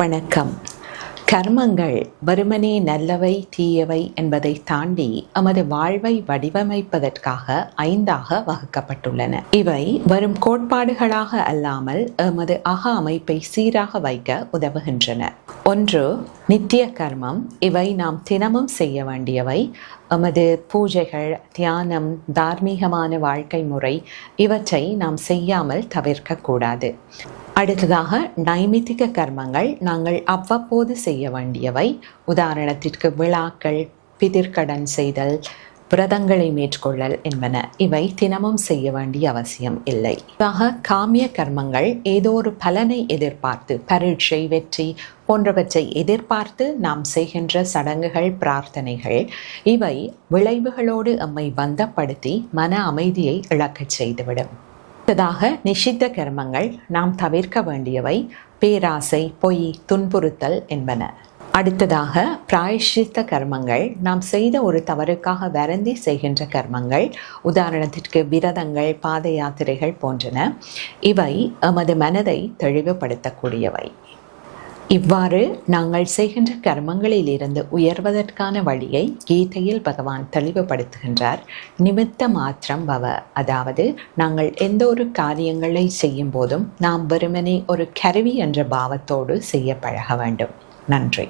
வணக்கம். கர்மங்கள் வெறுமனே நல்லவை தீயவை என்பதை தாண்டி எமது வாழ்வை வடிவமைப்பதற்காக 5ஆக வகுக்கப்பட்டுள்ளன. இவை வெறும் கோட்பாடுகளாக அல்லாமல் எமது அமைப்பை சீராக வைக்க உதவுகின்றன. 1. நித்திய கர்மம். இவை நாம் தினமும் செய்ய வேண்டியவை. எமது பூஜைகள், தியானம், தார்மீகமான வாழ்க்கை முறை இவற்றை நாம் செய்யாமல் தவிர்க்கக்கூடாது. அடுத்ததாக நைமித்திக கர்மங்கள். நாங்கள் அவ்வப்போது செய்ய வேண்டியவை. உதாரணத்திற்கு விழாக்கள், பிதிர்க்கடன் செய்தல், விரதங்களை மேற்கொள்ளல் என்பன. இவை தினமும் செய்ய வேண்டிய அவசியம் இல்லை. காமிய கர்மங்கள். ஏதோ ஒரு பலனை எதிர்பார்த்து, பரீட்சை, வெற்றி போன்றவற்றை எதிர்பார்த்து நாம் செய்கின்ற சடங்குகள், பிரார்த்தனைகள். இவை விளைவுகளோடு எம்மை பந்தப்படுத்தி மன அமைதியை இழக்கச் செய்துவிடும். அடுத்ததாக நிஷித்த கர்மங்கள். நாம் தவிர்க்க வேண்டியவை. பேராசை, பொய், துன்புறுத்தல் என்பன. அடுத்ததாக பிராயஷ்சித்த கர்மங்கள். நாம் செய்த ஒரு தவறுக்காக வருந்தி செய்கின்ற கர்மங்கள். உதாரணத்திற்கு விரதங்கள், பாத யாத்திரைகள் போன்றன. இவை எமது மனதை தெளிவுபடுத்தக்கூடியவை. இவ்வாறு நாங்கள் செய்கின்ற கர்மங்களில் இருந்து உயர்வதற்கான வழியை கீதையில் பகவான் தெளிவுபடுத்துகின்றார். நிமித்த மாத்திரம் பவ. அதாவது நாங்கள் எந்த ஒரு காரியங்களை செய்யும் போதும் நாம் வெறுமனே ஒரு கருவி என்ற பாவத்தோடு செய்ய பழக வேண்டும். நன்றி.